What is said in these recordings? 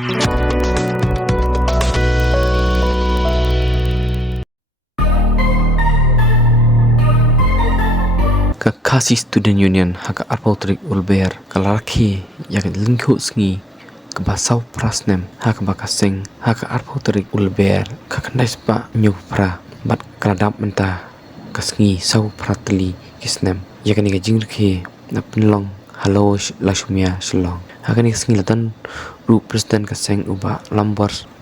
Kasih Student Union haka arpautrik ulber kalaraki yak lingku sngi kebasau prasnem haka bakaseng haka arpautrik ulber kakandais pa nyupra bat kaladap menta kasngi sau pratli kisnem yakani ka jingrki na penlong halo lashumia shalong hakani sngi latan ru president kaseng uba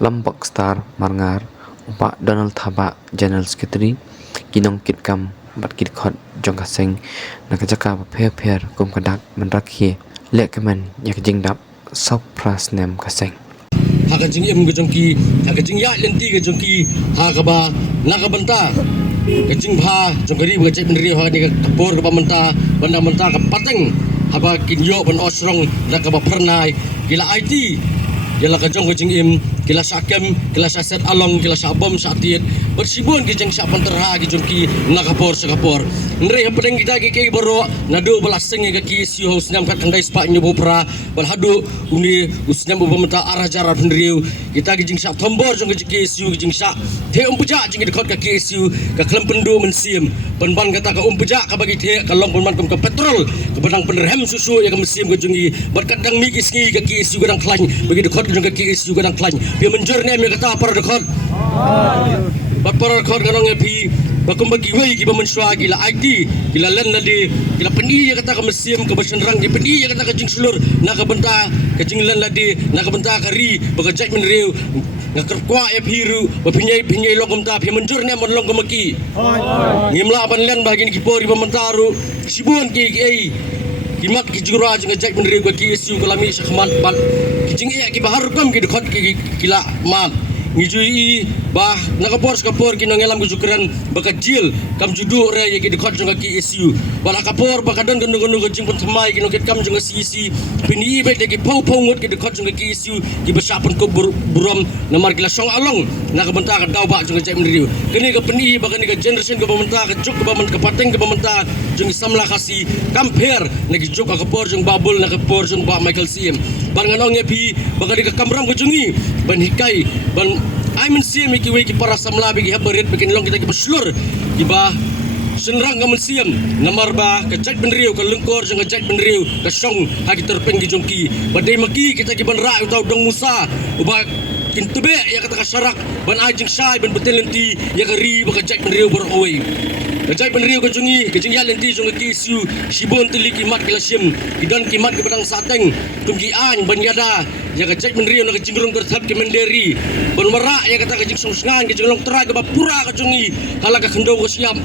lambak star marngar uba Donald Thaba general secretary kinong kitkam bat kit khot jong kaseng nakajaka pher kum kadak mandrakhi lekaman yak jingdap sop prasnem kaseng haka jing em gejongki haka jing ya lenti gejongki haka ba nakabanta kejing bha jongkari bejek benri haka ni kapor ka pamenta banda menta ka pateng haba kinyo ban osrong nakaba pernai gila IT gila kajong kejing em gila sakem gila saset along gila sabom satiet bersibun kejing sak panterha gejongki nakapor sakapor ndre pedeng kita ki baro nadu belaseng ga ki si hosnam kat kandai spa nyobo pra bal hadu uni usnam ubamenta arah jarar pendriu kita gejing sak tombor jong ki si gejing sak the umpuja jing dekot ka ki si ka klem pendu mensim ban kata ka umpuja ka bagi the ka long penman ka petrol ka badang penerhem susu ya ka mesim gejungi berkadang mi kisngi ka ki si gadang klan bagi dekot jong ka ki si gadang klan bi menjur ne me kata par dekot Bapar khor ganong epi bakum bagi wei ki bamenswa gila ID gila len ladi gila peni ya kata ka mesim ka basenrang ki peni ya kata ka jing sulur na ka benta ka jing len ladi na ka benta ka ri baga jaj menriu na kerkwa epi ru bapinyai logom ta pi menjur ne mon logom ki ngimla ban len bagi ki pori bamentaru sibun ki ai kimat ki jura jing jaj menriu ka ki isu kalami sakmat bat ki jing ya ki bahar kam ki dekhot ki kila mat ngijui bah nakapor kinong elam kujukran bakajil kam judu re yaki dekot jong ki isu bala kapor bakadon gendong gojing pentemai kinong ket kam jong si pini be deki pau ngot ki dekot jong ki isu ki besapun ko buram namar kila song along nakabenta ka daw ba jong jai mendriu kini ka peni bakani ka generation ka bamenta ka juk ka bamenta ka pateng ka bamenta jong samla kasi kamper nagi juk ka kapor jong babul nakapor jong ba Michael Sim ban nganong epi bakani ka kamram kujungi ban hikai ban I mensiam iki wei ki para samla bagi habarit bikin long kita ki beslur di bah senrang ka mensiam namar ba ka jaj benriu ka lengkor jang ka jaj benriu ka song ha ki terpeng ki jongki badai maki kita ki ban ra utau dong musa uba kintube ya kata ka syarak ban ajing sai ban betel lenti ya ka ri ba ka jaj benriu beroi Kajai benriu ka jungi kajing ya lenti jong ki siu sibon tili kimat kila sim kidan kimat ke badang sateng tumki an ban yada ya kajai benriu na kajingrung kerthap ki menderi ban mara ya kata kajing songsngan kajing long tera ke bapura ka jungi kala ka khendau ka siam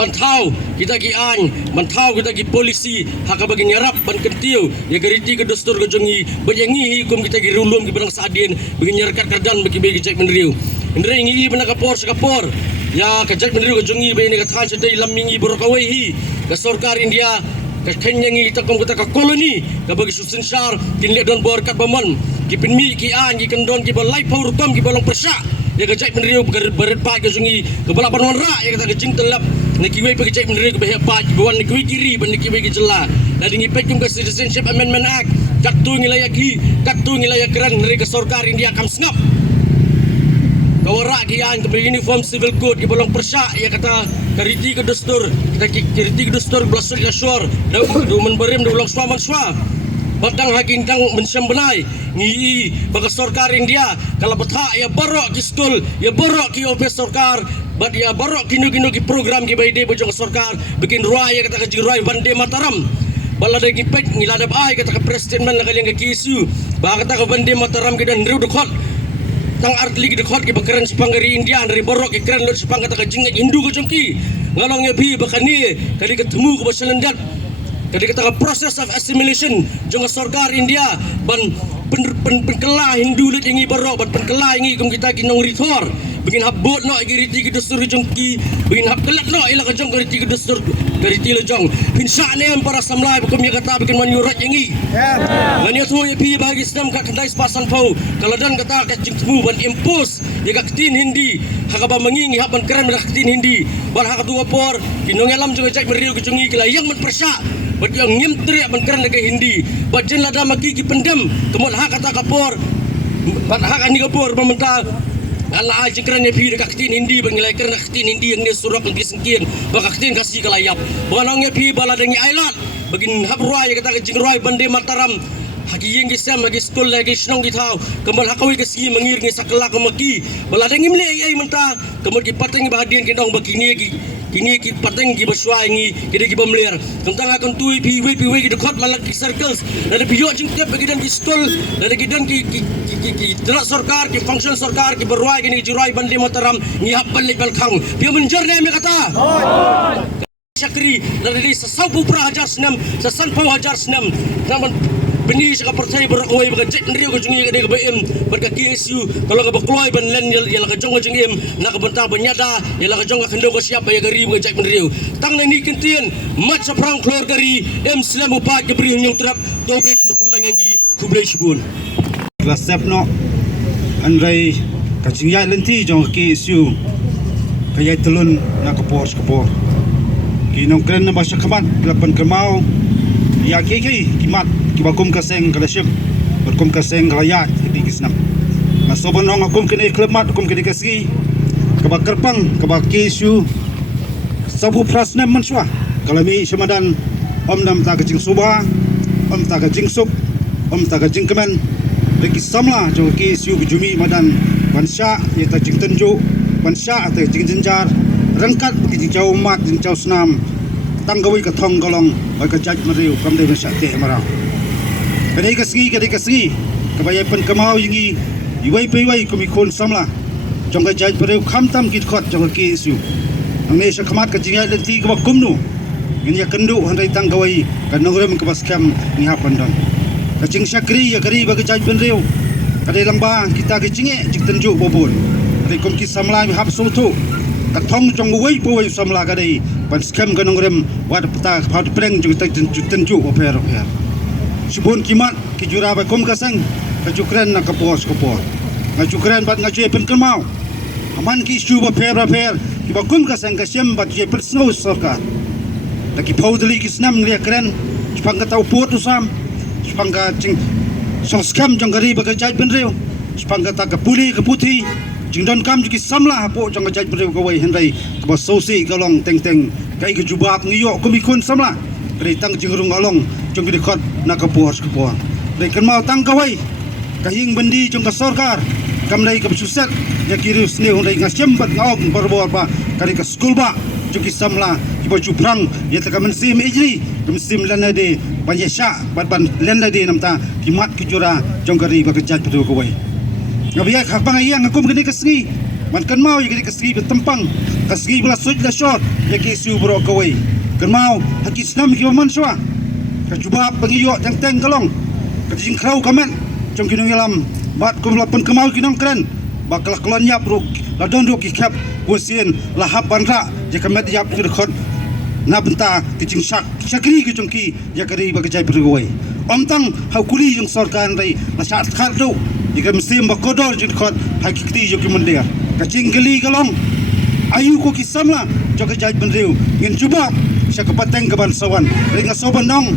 bantau kita ki an bantau kita ki polisi haka bagi nyarap ban kentiu ya gariti ke dostur ka jungi bayangi hukum kita ki rulum ki badang sadien bagi nyarkat kardan bagi kajai benriu ndre ngi bana kapor sakapor ya kajak menriu kajungi be ni kathan sedai lamingi borokawai hi ka sarkar India ka kenyangi takom kata ka koloni ka bagi susun syar kinle don bor kat baman ki pinmi ki an ki kendon ki balai paur tom ki balong persa ya kajak menriu berat pa kajungi ke balap wanra ya kata kajing telap ni ki wei kajak menriu ke behak pa ki bawan ni ki kiri ban ni ki wei ki jela dan ngi pek ka Citizenship Amendment Act katu ngilaya ki katu ngilaya keran dari ka sarkar India kam snap kawarak kian ke uniform civil code ke bolong persa ya kata kariti ke dastur kita kariti ke dastur belasur lasur du menberim du bolong swaman swa batang hakin kang mensam benai ngi bagi sarkar India kalau betah ya barok ki school ya barok ki office sarkar bat ya barok kinu ki program ki baide bojong sarkar bikin ruai ya kata ke ruai Vande Mataram bala de ki pek ngiladap ai kata ke presiden man nakaliang ke isu ba kata ke Vande Mataram ki dan riu dekot tang artli ki dekot ki bakaran sepang dari India dari borok ki keren lot sepang kata ka jingat Hindu ko jongki ngalong ya bi bakani kali ketemu ko baselendat kali kata ka process of assimilation jong sarkar India ban penkela Hindu lut ingi borok ban penkela ingi kum kita ki nong ritor begin habot no giriti ki dusur jongki begin hab kelat no ila ka jong giriti ki dusur giriti lo jong pinsa ne para samlai bukum ya kata bikin manyurat ingi ngani tu ya pi bagi sedam ka kendai pasan pau kalau dan kata ka jingmu ban impose ya ka tin Hindi haka ba mangingi haban keren dak tin Hindi ban haka tu por kinong elam juga jai meriu ki jongi kila yang men persa bat yang ngim teriak ban keren dak Hindi bat jen lada maki ki pendam kemot haka kata kapor hak ani kapur pemerintah Allah aja kerana pi dekat tin hindi bangilai kerana tin hindi yang dia surat pergi sengkian baka tin kasih kalayap banongnya pi bala dengi ailat bagin habruai kata jingruai bande mataram haki yang gisam lagi skol lagi senong di tau kemal hakawi kasi mangir ngi sakala kemaki bala dengi mle ai mentah kemal ki pateng bahadian kendong begini kini ki pateng ki bersuai ngi kini ki bamler tentang akan tui pi ki dekat malak ki circles dari biyo jing tiap bagi dan ki skol dari kidan ki jelas sarkar ki function sarkar ki berruai kini jurai bandi mataram ngi hapal bal khang dia menjar ne me kata Syakri dari sesau hajar senam sesan pau hajar senam namun beni saka percaya berakoi baga cek ndriu ko jungi kade ba em barka KSU kalau ngaba kloy ban len yala ka jongo jing em na ka benta banyada yala ka jonga khendo ko siap ya gari baga cek ndriu tang ni kentien mat saprang klor gari em selamu pa ke bri nyong trap do ben kulang ngi kublai shibun la sepno andrai ka jingya lenti jong KSU kaya telun na kapor kinong kren na basya kamat lapan kemau ya kiki kimat kibakum kaseng kalashim berkum kaseng kalayat di kisnam masoban nong akum kene klemat akum kene kasgi kabak kerpang kabak KSU sabu prasnem manswa kalami syamadan om nam ta kajing suba om ta kajing sup om ta kajing kemen lagi samla jo KSU kejumi madan bansya ya ta jing tenju bansya ta jing jenjar rengkat ki jauh mat jauh senam tanggawi ka thong golong oi ka jaj mariu kam de sa te marau kadai kasgi ka bayai pen kamau yingi iwai pewai kumi khon samla jong ka jaj mariu kham tam kit khot jong ka KSU angne sa khamat ka jinga den ti ka kumnu ngin ya kendu handai tanggawi ka nogrem ka baskam ni hapandon ka jing Syakri ya gari ba ka jaj mariu kadai lamba kita ka jinge jik tenju bobon kadai kum ki samla mi hap sultu kathong jong wei powei samla kadai pan scam ganong rem wad pata phat preng ju tenju oper sibun kimat ki jura ba kom kasang ka jukran na kapos nga jukran bat nga je pen kemau aman ki su ba per ki ba kom kasang ka sem bat je per snow sarkar ta ki powdli ki snam le kren spang ka tau pot usam spang ka jing so scam jong gari ba ka jai pen reu spang ka ta ka puli ka puthi jingdon kam juki samla po jong jaj breu ko wei hendai ko sosi galong teng kai ke jubab ngiyo ko mi kun samla rei tang jingrung galong jong di khot na ka por rei kan mau tang ka wei ka hing bandi jong ka sarkar kam dai ka suset ya kirus ne hondai ngasem bat ngaong berbor pa kari ka skul ba juki samla ki bo jubrang ya ta ka mensim ijri mensim lana de banjesha bat ban lenda de namta ki mat ki jura jong kari ba ka jaj breu ko wei ngabiak hak bang ayang akum kini kasgi man kan mau yagi kasgi betempang kasgi bela suj la shot yagi siu bro kawai kan mau haki snam ki man swa ka jubab pangiyo teng kalong ka jing krau kamen jong kinong yalam bat kum lapan kemau kinong kren bakal klon yap bro la don ro ki kap kusin la hapan ra je kamet yap ki khot na benta ki jing Syakri ki jong ki yakari ba jai pergoi om tang hakuli jong sarkar dai na sat khat do jika mesti makodor jid khot hakikti jo ki mandia kacing geli kalong ayu ko ki samla jo ka jaj benriu ngin cuba sya kapateng ke bansawan ring asoban nong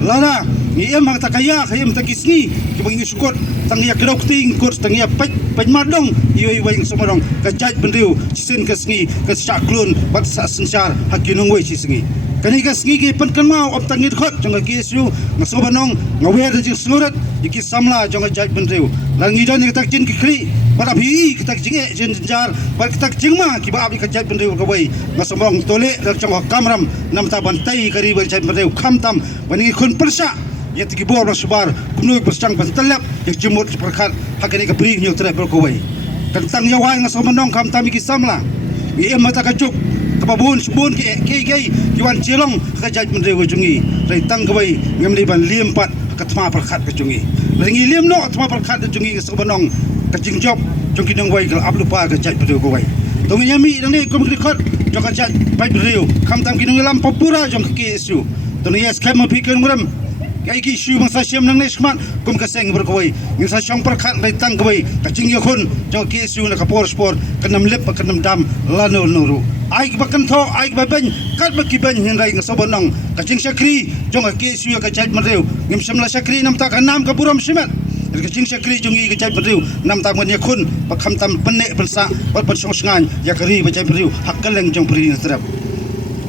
lala ni em ta kaya khayem ta kisni ki bangi sukot tang ya kedok ting kurs tang ya paj madong yoi wai somarong ka jaj benriu sin kasni ka saklun bat sa sensar hakinong wei singi kani ka sngi ki pen kan mau op tangit khot jong ka KSU ngasoban nong ngawer ji surat iki samla jong jaj benriu langi don ki tak jin ki khri pada bi ki tak jinge jin jar bat ki tak jingma ki ba abi ka jaj benriu ka wei ngasomong tole dak jong kamram nam ta bantai kari ba jaj benriu khamtam bani khun persa yet ki bor masbar kumnu bersang bantalap yak jimut perkhat hakani ka bri nyu tre ka wei kan tang yawai ngasoban nong khamtam ki samla i em mata ka juk kababun subun ki wan cilong ka jaj benriu jungi rai tang ka wei ngam li ban liempat katma perkhat ka jungi ringi liem no atma perkhat ka jungi ka banong ka jingjob jong kinong wai ka ablupa ka jaj benriu ka wei tong nyami dang ni kum khot jong ka jaj pai benriu khamtam kinong lam papura jong ka KSU tong yes kam pikir muram kai ki shu masa syam nang nesman kum ka seng berkoi ngin sa syong perkhat rai tang ka wei ka jing yakun jong KSU na ka por sport kanam lep kanam dam lano nuru ai ba kan tho ai ba ben kat ba ki ben hin rai ngasoban nong ka jing Syakri jong ka KSU ka jaj benriu ngim samla Syakri nam ta ka nam ka buram simat ke jing syakri jungi ke jai beriu nam tam ngania kun pakam tam penek persa pat persong sengan ya kari bajai beriu hak keleng jong beri terap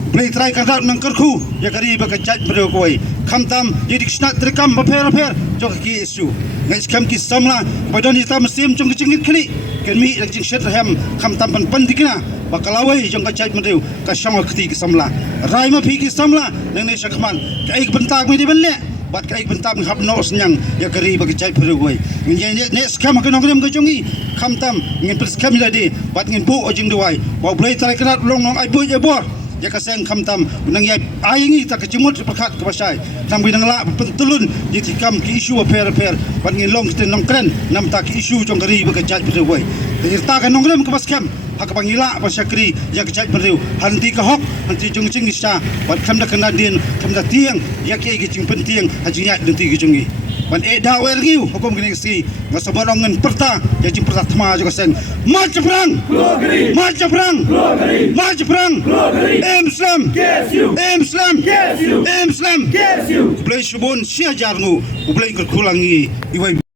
Play try kadat nang kerku ya kari bakajat beriu koi kam tam yedik snat terekam baper jong ki isu ngai skam ki samla badan ita mesim jong kecingit kali kami lek jing shet ham kam tam pan dikna bakalawai jong kajat beriu ka syang keti ki samla rai ma pi ki samla nang ne sakman kai bentak me di benle bat kai bentak hab no senyang ya kari bakajat beriu koi ngai ne skam ka nong rem ka jongi kam tam ngin pers kam ladi bat ngin bu ojing duai ba play try kadat long ai bu je bor ya kaseng kam tam nang yai aingi tak kecimut perkat ke pasai tam binang la pentulun di tikam ki isu aper ban ngin long ten nong kren nam tak isu jong kari bakajat beriu koi ta kan nong rem ke paskam hak pangila pasakri ya kajat beriu hanti ka hok hanti jong jing isa bat kam da kanadin kam da tiang ya ki jing penting hajing ya nanti ki jongi ban da wer giu hukum gini si ngasabarongan perta ya jing perta tma jo kaseng maju perang Islam play shubon sia jarngu play kerkulangi iwai